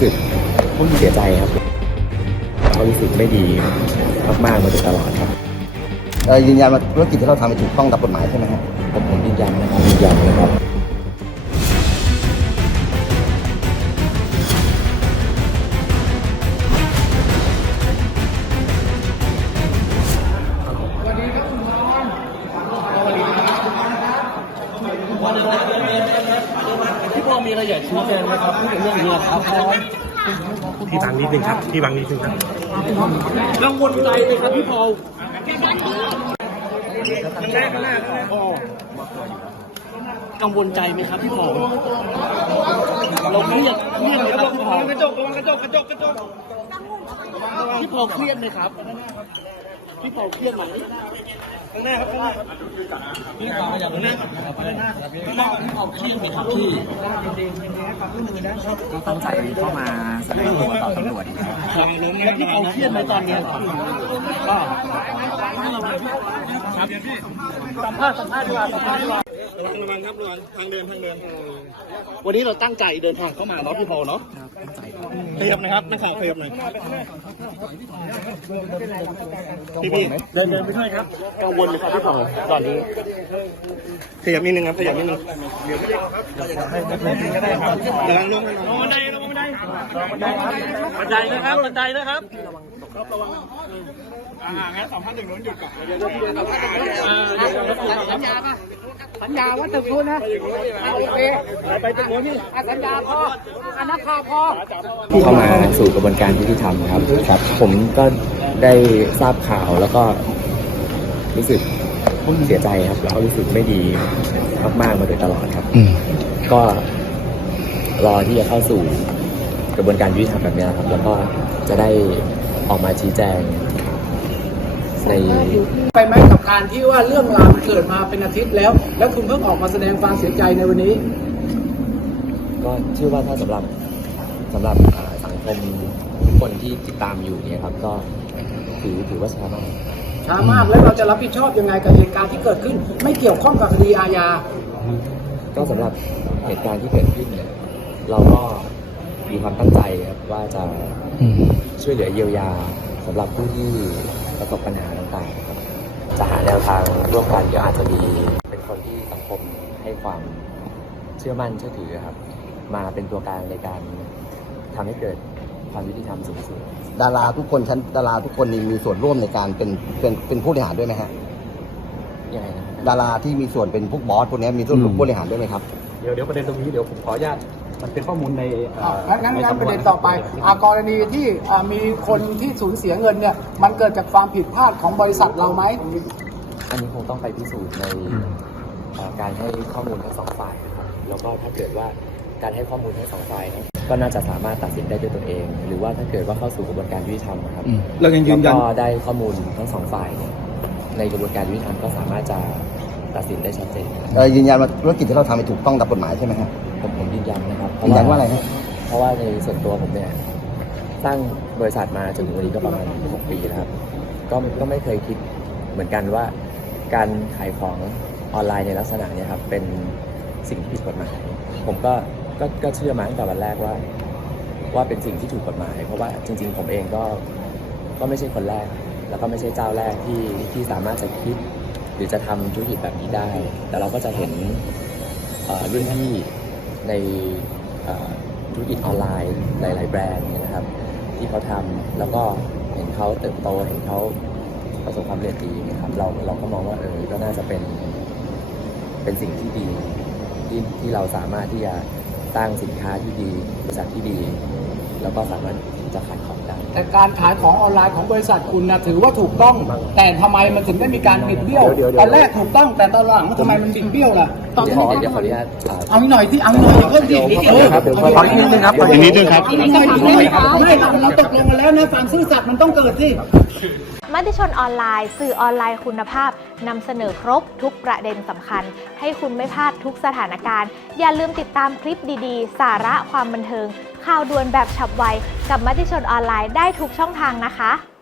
สึกเสียใจครับเขารู้สึกไม่ดีมากๆมาโดยตลอดครับยืนยันว่าธุรกิจที่เราทำถูกต้องตามกฎหมายใช่ไหมครับผมยืนยันนะครับพี่พอมีอะไรอยากชี้แจงไหมครับเรื่องนี้ครับพี่บังนิดนึงครับกังวลใจไหมครับพี่พอกังวลใจไหมครับพี่พอเราเครียดไหมครับพี่พอกระจกพี่พอเครียดไหมครับพี่พอเครียดไหมข้างหน้าครับพี่พออย่างนี้พี่พอเครียดไหมครับพี่ก็ตั้งใจเข้ามาแสดงตัวต่อตำรวจอีกครับแล้วพี่พอเครียดไหมตอนนี้ก็ครับสัมภาษณ์ดีกว่าระวังครับทางเดินวันนี้เราตั้งใจเดินทางเข้ามาเนาะพี่พอเนาะเตรียมนะครับนักข่าวเตรียมเลยพี่เดินไปด้วยครับกังวลไหมครับพี่พอตอนนี้ขยับนิดนึงครับขยับนิดนึงก็ได้ครับกำลังลงบันไดนะครับระวังงั้น2,100หยุดก่อนสัญญาว่าตึกนู้นนะโอเคไปตรงนู้นพี่สัญญาพอนักข่าวพอเข้ามาสู่กระบวนการยุติธรรมครับผมก็ได้ทราบข่าวแล้วก็รู้สึกเสียใจครับแล้วก็รู้สึกไม่ดีมากๆมาโดยตลอดครับก็รอที่จะเข้าสู่กระบวนการยุติธรรมแบบนี้ครับแล้วก็จะได้ออกมาชี้แจงในไปไหมกับการที่ว่าเรื่องราวเกิดมาเป็นอาทิตย์แล้วคุณเพิ่งออกมาแสดงความเสียใจในวันนี้ก็เชื่อว่าถ้าสำหรับสังคมทุกคนที่ติดตามอยู่เนี่ยครับก็ถือว่าช้ามากแล้วเราจะรับผิดชอบยังไงกับเหตุการณ์ที่เกิดขึ้นไม่เกี่ยวข้องกับคดีอาญาก็สำหรับเหตุการณ์ที่เกิดขึ้นเนี่ยเราก็มีความตั้งใจครับว่าจะช่วยเหลือเยียวยาสำหรับผู้ที่ประสบปัญหาต่างๆครับจะหาแนวทางร่วมกันเดี๋ยวอาจจะมีเป็นคนที่สังคมให้ความเชื่อมั่นเชื่อถือครับมาเป็นตัวกลางในการทำให้เกิดความยุติธรรมสูงสุดดาราทุกคนนี่มีส่วนร่วมในการเป็นผู้บริหารด้วยไหมฮะยังไงนะดาราที่มีส่วนเป็นพวกบอสพวกนี้มีส่วนร่วมบริหารด้วยไหมครับเดี๋ยวประเด็นตรงนี้เดี๋ยวผมขออนุญาตมันเป็นข้อมูลในงั้นประเด็นต่อไปกรณีที่มีคนที่สูญเสียเงินเนี่ยมันเกิดจากความผิดพลาดของบริษัทเราไหมอันนี้คงต้องไปพิสูจน์ในการให้ข้อมูลทั้งสองฝ่ายนะครับแล้วก็ถ้าเกิดว่าการให้ข้อมูลทั้งสองฝ่ายก็น่าจะสามารถตัดสินได้ด้วยตัวเองหรือว่าถ้าเกิดว่าเข้าสู่กระบวนการยุติธรรมนะครับแล้วก็ได้ข้อมูลทั้งสองฝ่ายในกระบวนการยุติธรรมก็สามารถจะตัดสินได้ชัดเจนยืนยันว่าธุรกิจที่เราทำถูกต้องตามกฎหมายใช่ไหมครับผมยืนยันนะครับยืนยันว่าอะไรครับเพราะว่าในส่วนตัวผมเนี่ยสร้างบริษัทมาจนถึงวันนี้ก็ประมาณ6 ปีแล้วครับก็ไม่เคยคิดเหมือนกันว่าการขายของออนไลน์ในลักษณะนี้ครับเป็นสิ่งที่ผิดกฎหมายผมก็เชื่อมาตั้งแต่วันแรกว่าเป็นสิ่งที่ถูกกฎหมายเพราะว่าจริงๆผมเองก็ไม่ใช่คนแรกแล้วก็ไม่ใช่เจ้าแรกที่สามารถจะคิดหรือจะทำธุรกิจแบบนี้ได้แต่เราก็จะเห็นรุ่นพี่ในธุรกิจออนไลน์หลายๆแบรนด์นะครับที่เขาทำแล้วก็เห็นเขาเติบโตเห็นเขาประสบความสำเร็จดีนะครับเราก็มองว่าก็น่าจะเป็นสิ่งที่ดีที่เราสามารถที่จะสร้างสินค้าที่ดีบริษัทที่ดีแล้วก็สามารถจะขายของได้แต่การขายของออนไลน์ของบริษัทคุณนะถือว่าถูกต้องแต่ทำไมมันถึงได้มีการบิดเบี้ยวตอนแรกถูกต้องแต่ตอนหลังทำไมมันบิดเบี้ยวล่ะเดี๋ยวขออนุญาตเอาหน่อยที่เอาหน่อยเพิ่มดิครับเดี๋ยวขอนิดนึงครับนิดนึงครับไม่เราตกลงกันแล้วนะความซื่อสัตย์มันต้องเกิดสิมติชนออนไลน์สื่อออนไลน์คุณภาพนำเสนอครบทุกประเด็นสำคัญให้คุณไม่พลาดทุกสถานการณ์อย่าลืมติดตามคลิปดีๆสาระความบันเทิงข่าวด่วนแบบฉับไวกับมติชนออนไลน์ได้ทุกช่องทางนะคะ